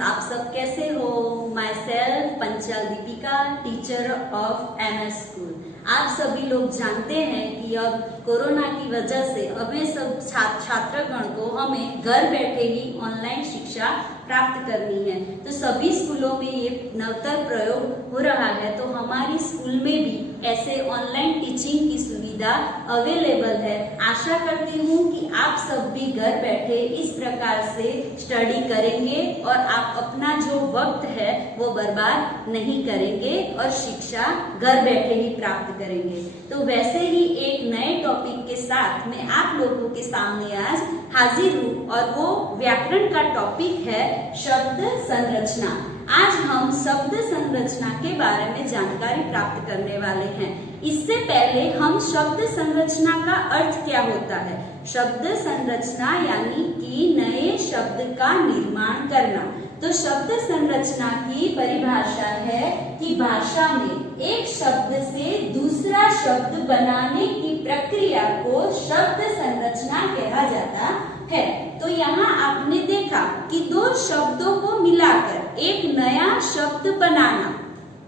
आप सब कैसे हो? My self Panchal Deepika, teacher of MS school. आप सभी लोग जानते हैं कि अब कोरोना की वजह से हमें सब छात्रगण को हमें घर बैठे ही ऑनलाइन शिक्षा प्राप्त करनी है। तो सभी स्कूलों में ये नवतर प्रयोग हो रहा है, तो हमारी स्कूल में भी ऐसे ऑनलाइन टीचिंग की सुविधा अवेलेबल है। आशा करती हूँ कि आप सब भी घर बैठे इस प्रकार से स्टडी करेंगे और आप अपना जो वक्त है वो बर्बाद नहीं करेंगे और शिक्षा घर बैठे ही प्राप्त करेंगे। तो वैसे ही एक नए टॉपिक के साथ मैं आप लोगों के सामने आज हाजिर हूँ और वो व्याकरण का टॉपिक है शब्द संरचना। आज हम शब्द संरचना के बारे में जानकारी प्राप्त करने वाले हैं। इससे पहले हम शब्द संरचना का अर्थ क्या होता है। शब्द संरचना यानी कि नए शब्द का निर्माण करना। तो शब्द संरचना की परिभाषा है कि भाषा में एक शब्द से दूसरा शब्द बनाने की प्रक्रिया को शब्द संरचना कहा जाता है। तो यहाँ आपने देखा कि दो शब्दों को मिलाकर एक नया शब्द बनाना,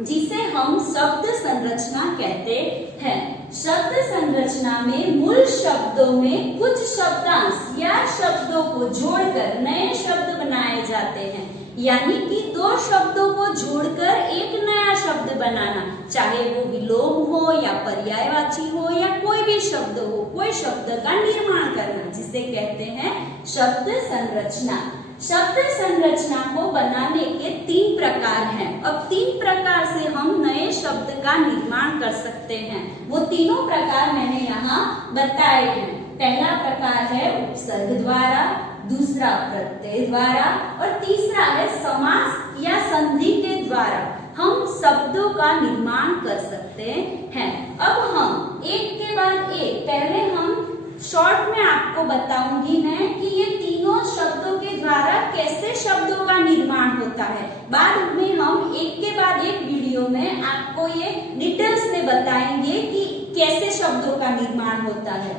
जिसे हम शब्द संरचना कहते हैं। शब्द संरचना में मूल शब्दों में कुछ शब्दांश या शब्दों को जोड़कर नए शब्द बनाए जाते हैं। यानी कि दो शब्दों को जोड़कर एक नया शब्द बनाना, चाहे वो विलोम हो या पर्यायवाची हो या कोई भी शब्द हो, कोई शब्द का निर्माण करना, जिसे कहते हैं शब्द संरचना। शब्द संरचना को बनाने के 3 प्रकार हैं। अब 3 प्रकार से हम नए शब्द का निर्माण कर सकते हैं। वो तीनों प्रकार मैंने यहाँ बताए हैं। पहला प्रकार है उपसर्ग द्वारा, दूसरा प्रत्यय द्वारा और तीसरा है समास या संधि के द्वारा हम शब्दों का निर्माण कर सकते हैं। अब हम एक के बाद एक, पहले हम शॉर्ट में आपको बताऊंगी मैं कि ये तीनों शब्दों के द्वारा कैसे शब्दों का निर्माण होता है। बाद में हम एक के बाद एक वीडियो में आपको ये डिटेल्स में बताएंगे कि कैसे शब्दों का निर्माण होता है।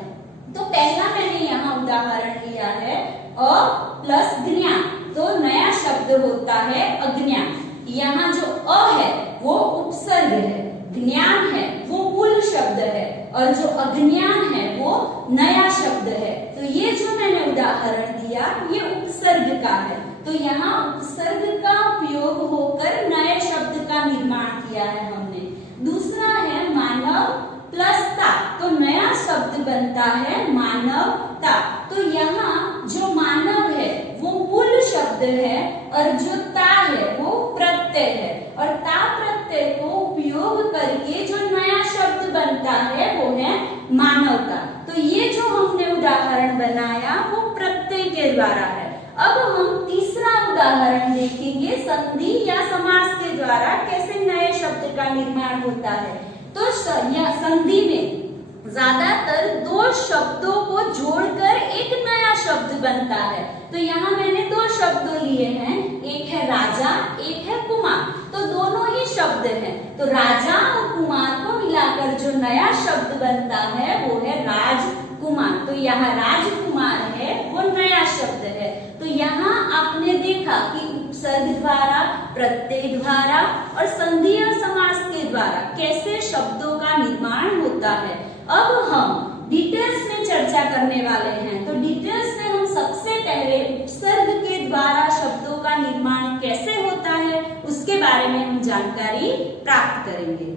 तो पहला मैंने यहाँ उदाहरण लिया है अ प्लस ज्ञान, तो नया शब्द होता है अज्ञान। यहाँ जो अ है वो उपसर्ग है, ज्ञान है वो मूल शब्द है और जो अज्ञान है वो नया शब्द है। तो ये जो मैंने उदाहरण दिया ये उपसर्ग का है। तो यहाँ उपसर्ग का उपयोग होकर नए शब्द का निर्माण किया है हमने। दूसरा है मानव प्लस ता, तो नया शब्द बनता है मानवता। तो यहाँ जो मानव है वो मूल शब्द है और जो ता है वो प्रत्यय है, और ता प्रत्यय को उपयोग करके जो नया शब्द बनता है वो है मानवता। तो ये जो हमने उदाहरण बनाया वो प्रत्यय के द्वारा है। अब हम तीसरा उदाहरण देखेंगे संधि या समास के द्वारा कैसे नए शब्द का निर्माण होता है। तो संधि में ज्यादातर दो शब्दों को जोड़कर एक नया शब्द बनता है। तो यहाँ मैंने 2 शब्द लिए हैं, एक है राजा, एक है कुमार। तो दोनों ही शब्द हैं। तो राजा और कुमार को मिलाकर जो नया शब्द बनता है वो है राजकुमार। तो यहाँ राजकुमार है वो नया शब्द है। तो यहाँ आपने देखा कि उपसर्ग द्वारा, प्रत्यय द्वारा और संधि और समास के द्वारा कैसे शब्दों का निर्माण होता है। अब हम डिटेल्स में चर्चा करने वाले हैं। तो डिटेल्स में हम सबसे पहले उपसर्ग के द्वारा शब्दों का निर्माण कैसे होता है उसके बारे में हम जानकारी प्राप्त करेंगे।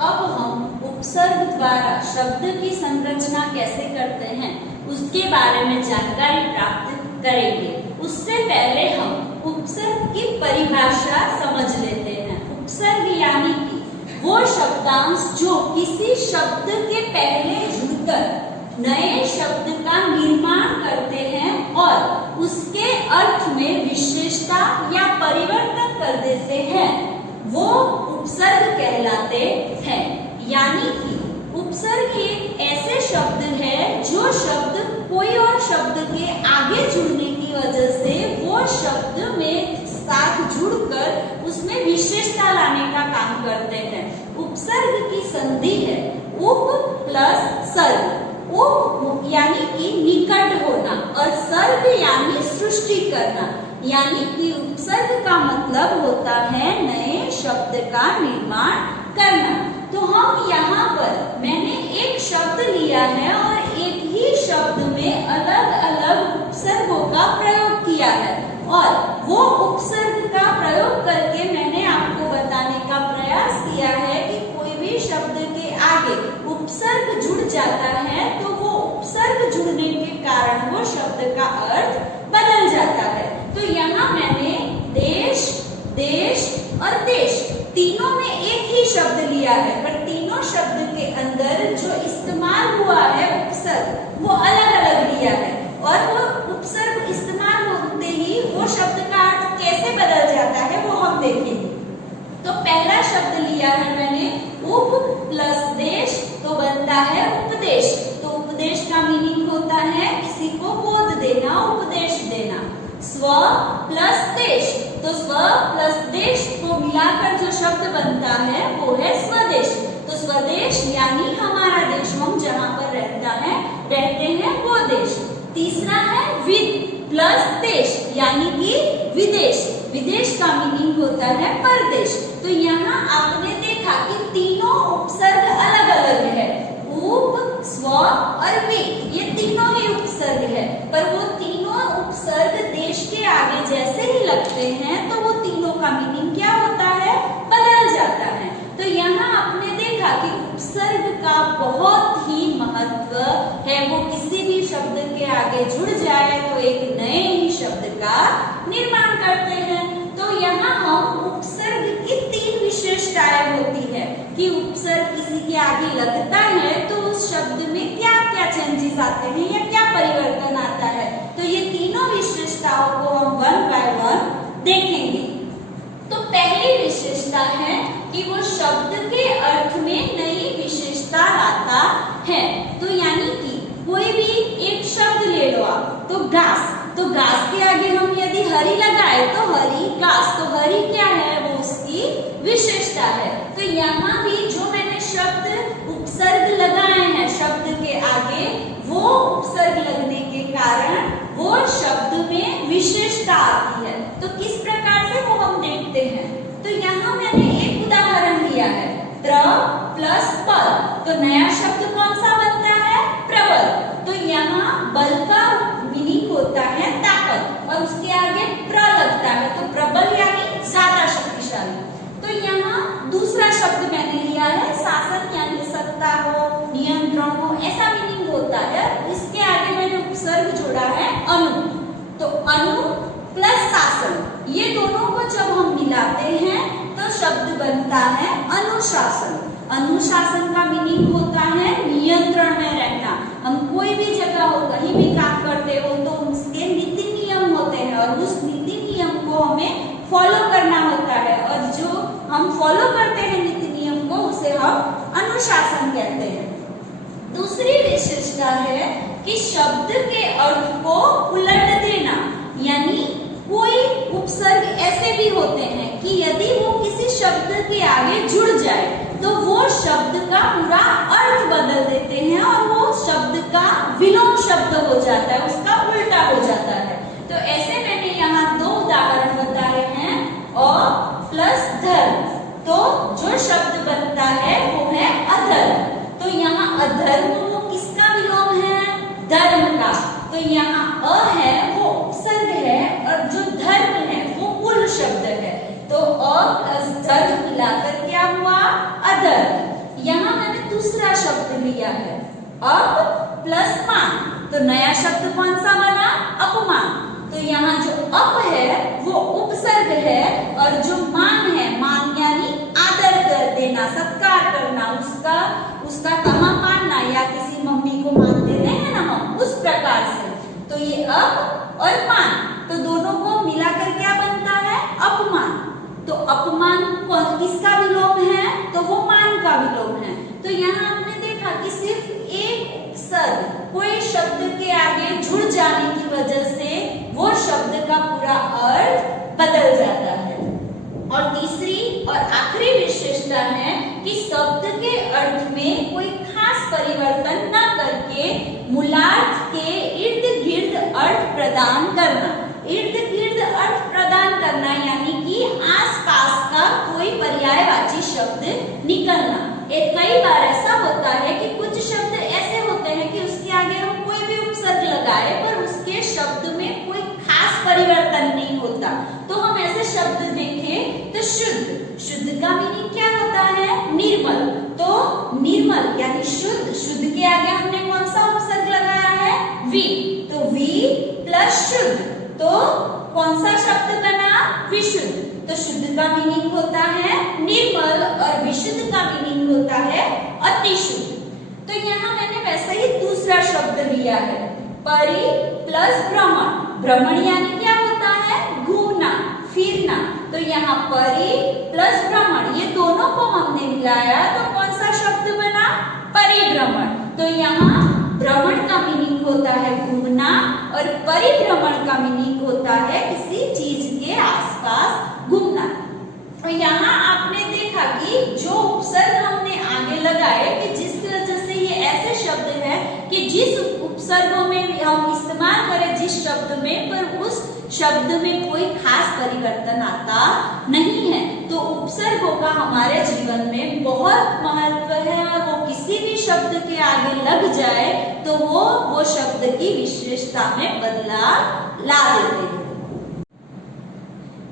अब हम उपसर्ग द्वारा शब्द की संरचना कैसे करते हैं उसके बारे में जानकारी प्राप्त करेंगे। उससे पहले हम उपसर्ग की परिभाषा समझ लेते हैं। उपसर्ग यानी कि वो शब्दांश जो किसी शब्द के पहले जुड़कर नए शब्द का निर्माण करते हैं और उसके अर्थ में विशेषता या परिवर्तन कर देते हैं, वो उपसर्ग कहलाते हैं। यानी कि उपसर्ग एक ऐसे शब्द है जो शब्द कोई और शब्द के आगे जुड़ने की वजह से वो शब्द में साथ जुड़कर उसमें विशेषता लाने का काम करते हैं। उपसर्ग की संधि है उप प्लस सर्ग। उप यानी कि निकट होना और सर्ग यानी सृष्टि करना। यानी कि उपसर्ग का मतलब होता है नए शब्द का निर्माण करना। तो हम यहाँ पर मैंने एक शब्द लिया है और एक ही शब्द में अलग अलग उपसर्गों का प्रयोग किया है और वो उपसर्ग का प्रयोग करके मैंने आपको बताने का प्रयास किया है कि कोई भी शब्द के आगे उपसर्ग जुड़ जाता है तो वो उपसर्ग जुड़ने के कारण वो शब्द का अर्थ बदल जाता है। तो यहाँ मैंने देश, देश और देश तीनों में एक ही शब्द लिया है, पर तीनों शब्द के अंदर जो इस्तेमाल हुआ है उपसर्ग वो अलग अलग लिया है और वो उपसर्ग इस्तेमाल होते ही वो शब्द का अर्थ कैसे बदल जाता है वो हम देखेंगे। तो पहला शब्द लिया है मैंने उप प्लस देश तो बनता है उपदेश। तो उपदेश का मीनिंग होता है किसी को बोध देना, उपदेश देना। स्व प्लस देश तो स्व प्लस देश को मिलाकर जो शब्द बनता है वो है स्वदेश। तो स्वदेश यानी हमारा देश, हम जहाँ पर रहते हैं वो देश। तीसरा है विद प्लस देश यानी कि विदेश। विदेश का मीनिंग होता है परदेश। तो यहाँ आपने देखा कि तीनों उपसर्ग अलग अलग है, उप, स्व और वि, ये तीनों ही उपसर्ग है, पर वो तीनों उपसर्ग देश के आगे जैसे ही लगते हैं तो वो तीनों का मीनिंग क्या होता है, बदल जाता है। तो यहाँ आपने देखा कि उपसर्ग का बहुत ही महत्व है, वो किसी भी शब्द के आगे जुड़ जाए तो एक नए ही शब्द का निर्माण करते हैं। तो यहाँ हम उपसर्ग की तीन विशेषताएं होती है कि उपसर्ग किसी के आगे लगता है तो उस शब्द में क्या क्या चेंजेस आते हैं या क्या परिवर्तन आता है। तो ये तीनों विशेषताओं को हम वन बाय वन देखेंगे। तो पहली विशेषता है कि वो शब्द के अर्थ में नई विशेषता लाता है। तो यानी कि कोई भी एक शब्द ले लो आप, तो घास, तो घास के आगे हम यदि हरी लगाए तो हरी घास, तो हरी क्या है, वो उसकी विशेषता है। तो यहाँ भी जो मैंने शब्द उपसर्ग लगाए हैं शब्द के आगे, वो उपसर्ग लगने के कारण वो शब्द में विशेषता आती है। तो किस प्रकार से वो हम देखते हैं। तो यहाँ मैंने एक उदाहरण लिया है, त्र प्लस बल, तो नया शब्द कौन सा बनता है, प्रबल। तो यहाँ बल का मीनिंग होता है ताकत और उसके आगे प्र लगता है, तो प्रबल यानी ज्यादा शक्तिशाली। तो यहाँ दूसरा शब्द मैंने लिया है शासन यानी सत्ता हो, नियंत्रण हो, ऐसा मीनिंग होता है। इसके आगे मैंने उपसर्ग जोड़ा है अनु, तो अनु प्लस शासन, ये दोनों को जब हम मिलाते हैं तो शब्द बनता है अनुशासन। अनुशासन का मीनिंग होता है नियंत्रण में रहना। हम कोई भी जगह हो, कहीं भी काम करते हो तो उसके नीति नियम होते हैं और उस नीति नियम को हमें फॉलो करना होता है और जो हम फॉलो करते हैं नीति नियम को उसे हम अनुशासन कहते हैं। दूसरी विशेषता है कि शब्द के अर्थ को उलट देना, यानी कोई उपसर्ग ऐसे भी होते हैं कि यदि वो किसी शब्द के आगे जुड़ जाए तो वो शब्द का पूरा अर्थ बदल देते हैं और वो शब्द का विलोम शब्द हो जाता है, उसका उल्टा हो जाता है। तो ऐसे मैंने यहाँ दो उदाहरण बताए हैं। अ प्लस धर्म, तो जो शब्द बनता है वो है अधर्म। तो यहाँ अधर्म वो किसका विलोम है, धर्म का। तो यहाँ अ है वो उपसर्ग है और जो धर्म है वो मूल शब्द है। तो अ प्लस धर्म मिलाकर क्या हुआ, अधर्म। यहाँ मैंने दूसरा शब्द लिया है अप प्लस मान, तो नया शब्द कौन सा बना, अपमान। तो यहाँ जो अप है वो उपसर्ग है और जो मान है, मान यानी आदर कर देना, सत्कार करना, उसका कहाँ मानना, या किसी मम्मी को मान देते हैं ना हम, उस प्रकार से। तो ये अप और मान, तो दोनों को मिलाकर क्या बनता है, अपमान। तो अपमान किसका विलोम है, तो वो मान का विलोम है। तो यहाँ आपने देखा कि सिर्फ एक उपसर्ग कोई शब्द के आगे जुड़ जाने की वजह से वो शब्द का पूरा अर्थ बदल जाता है। और तीसरी और आखिरी विशेषता है कि शब्द के अर्थ में कोई खास परिवर्तन न करके मूलार्थ के इर्द गिर्द अर्थ प्रदान करना। इर्द गिर्द अर्थ कई बार ऐसा होता है कि कुछ शब्द ऐसे होते हैं कि उसके आगे हम कोई भी उपसर्ग लगाए पर उसके शब्द में कोई खास परिवर्तन नहीं होता। तो हम ऐसे शब्द देखें तो शुद्ध, शुद्ध का मीनिंग क्या होता है? निर्मल। तो निर्मल यानी शुद्ध, शुद्ध के आगे हमने कौन सा उपसर्ग लगाया है? वी। तो वी प्लस शुद्ध, तो कौन सा शब्द बना? विशुद्ध। तो शुद्ध का मीनिंग होता है निर्मल और विशुद्ध का मीनिंग होता है अति शुद्ध। तो यहाँ मैंने वैसे ही दूसरा शब्द लिया है, परि प्लस भ्रमण। भ्रमण यानी क्या होता है? घूमना, फिरना। तो यहाँ परि प्लस भ्रमण, ये दोनों को हमने मिलाया तो कौन सा शब्द बना? परिभ्रमण। तो यहाँ भ्रमण का मीनिंग होता है घूमना और परिभ्रमण का मीनिंग होता है किसी चीज के आसपास घूमना। तो यहाँ आपने देखा कि जो उपसर्ग हमने आगे लगाए कि जिस वजह से ये ऐसे शब्द है कि जिस उपसर्गों में हम इस्तेमाल करें जिस शब्द में, पर उस शब्द में कोई खास परिवर्तन आता नहीं है। तो उपसर्गों का हमारे जीवन में बहुत महत्व है और वो किसी भी शब्द के आगे लग जाए तो वो शब्द की विशेषता में बदलाव ला देते हैं।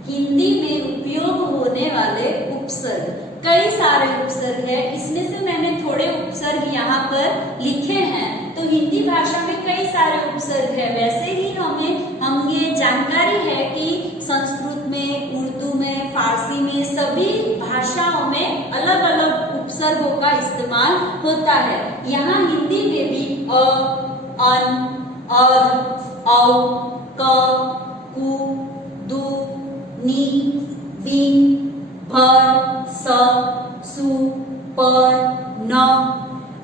हिंदी में उपयोग होने वाले उपसर्ग, कई सारे उपसर्ग है, इसमें से मैंने थोड़े उपसर्ग यहाँ पर लिखे हैं। तो हिंदी भाषा में कई सारे उपसर्ग है। वैसे ही हम ये जानकारी है कि संस्कृत में, उर्दू में, फारसी में, सभी भाषाओं में अलग अलग उपसर्गों का इस्तेमाल होता है। यहाँ हिंदी में भी अ, अन, अर, औ, क, कु, दु, नी, दीन, भर, स, सु, पर, न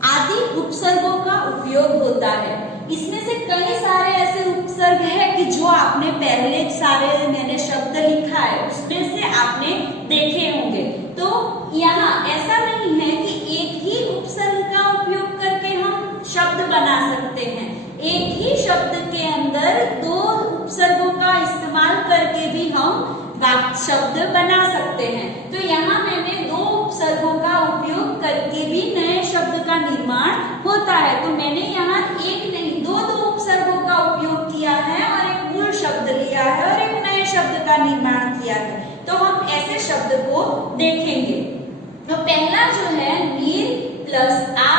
आदि उपसर्गों का उपयोग होता है। इसमें से कई सारे ऐसे उपसर्ग है कि जो आपने पहले सारे मैंने शब्द लिखा है उसमें से आपने देखे होंगे। तो यहाँ ऐसा नहीं है कि एक ही उपसर्ग का उपयोग करके हम शब्द बना सकते हैं। एक ही शब्द के अंदर दो उपसर्गों का इस्तेमाल करके भी हम शब्द बना सकते हैं। तो यहाँ मैंने दो उपसर्गों का उपयोग करके भी नए शब्द का निर्माण होता है। तो मैंने यहाँ एक नहीं दो उपसर्गों का उपयोग किया है और एक मूल शब्द लिया है और एक नए शब्द का निर्माण किया है। तो हम ऐसे शब्द को देखेंगे। तो पहला जो है नीर प्लस आ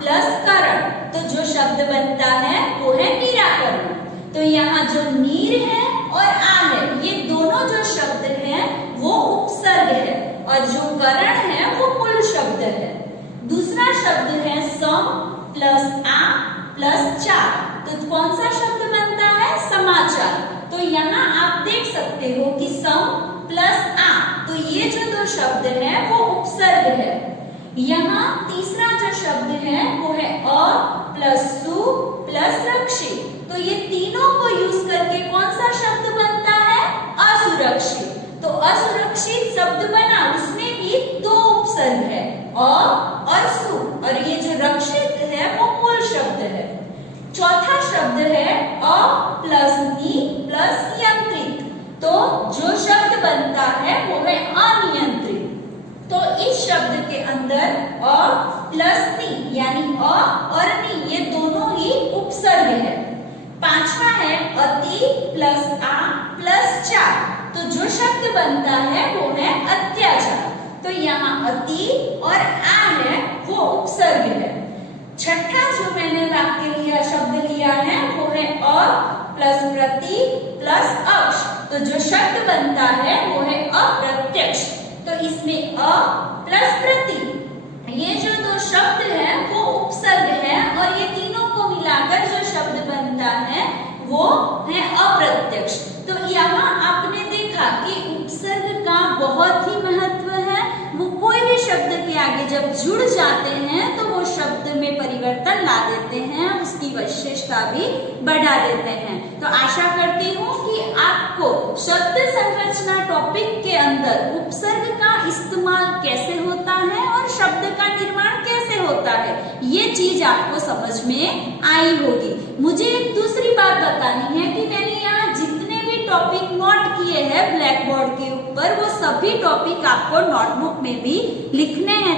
प्लस करण, तो जो शब्द बनता है वो है निराकरण। तो यहाँ जो नीर है और आ है, ये दोनों जो शब्द हैं वो उपसर्ग है और जो करण है वो मूल शब्द है। दूसरा शब्द है सम प्लस आ प्लस चार, तो कौन सा शब्द बनता है? समाचार। तो यहाँ आप देख सकते हो कि सम प्लस आ, तो ये जो दो शब्द है वो उपसर्ग है। यहाँ तीसरा जो शब्द है वो है अ प्लस सु प्लस रक्षी, तो ये तीनों को यूज करके कौन सा शब्द बनता है? असुरक्षित। तो असुरक्षित शब्द बना, उसमें भी दो उपसर्ग है अ और सु, और ये जो रक्षित है वो मूल शब्द है। चौथा शब्द है अ प्लस नी प्लस यंत्रित, तो जो शब्द बनता है वो है अनियंत्रित। तो इस शब्द के अंदर अ प्लस नी यानी अ और नी ये दोनों ही उपसर्ग है। पांचवा है अति प्लस आ प्लस चार, तो जो शब्द बनता है वो है अत्याचार। तो यहाँ अति और आ है वो उपसर्ग है। छठा जो मैंने वाक्य लिया शब्द लिया है वो है अ प्लस प्रति प्लस अक्ष, तो जो शब्द बनता है वो है अप्रत्यक्ष। तो इसमें अ प्लस प्रति, ये जो दो शब्द है वो उपसर्ग है और ये तीनों को मिलाकर जो शब्द बनता है वो है अप्रत्यक्ष। तो यहाँ आपने देखा कि उपसर्ग का बहुत ही महत्व है। वो कोई भी शब्द के आगे जब जुड़ जाते हैं तो वो शब्द में परिवर्तन ला देते हैं, उसकी विशेषता भी बढ़ा देते हैं। तो आशा करती हूँ कि आपको शब्द संरचना टॉपिक के अंदर उपसर्ग का इस्तेमाल कैसे होता है और शब्द का निर्माण कैसे होता है ये चीज आपको समझ में आई होगी। मुझे एक दूसरी बात बतानी है कि मैंने यहाँ जितने भी टॉपिक नोट किए हैं ब्लैक बोर्ड के ऊपर, वो सभी टॉपिक आपको नोटबुक में भी लिखने हैं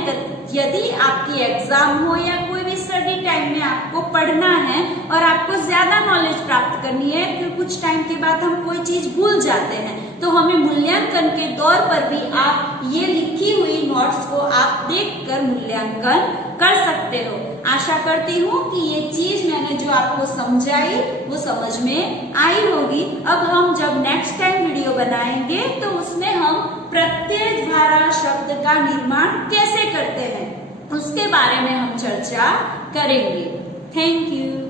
यदि आपकी एग्जाम हो या कोई भी स्टडी टाइम में आपको पढ़ना है और आपको ज्यादा नॉलेज प्राप्त करनी है, क्योंकि कुछ टाइम के बाद हम कोई चीज भूल जाते हैं, तो हमें मूल्यांकन के दौर पर भी आप ये लिखी हुई नोट्स को आप देखकर मूल्यांकन कर सकते हो। आशा करती हूँ कि ये चीज मैंने जो आपको समझाई वो समझ में आई होगी। अब हम जब नेक्स्ट टाइम वीडियो बनाएंगे तो उसमें हम प्रत्यय द्वारा शब्द का निर्माण कैसे करते हैं उसके बारे में हम चर्चा करेंगे। Thank you.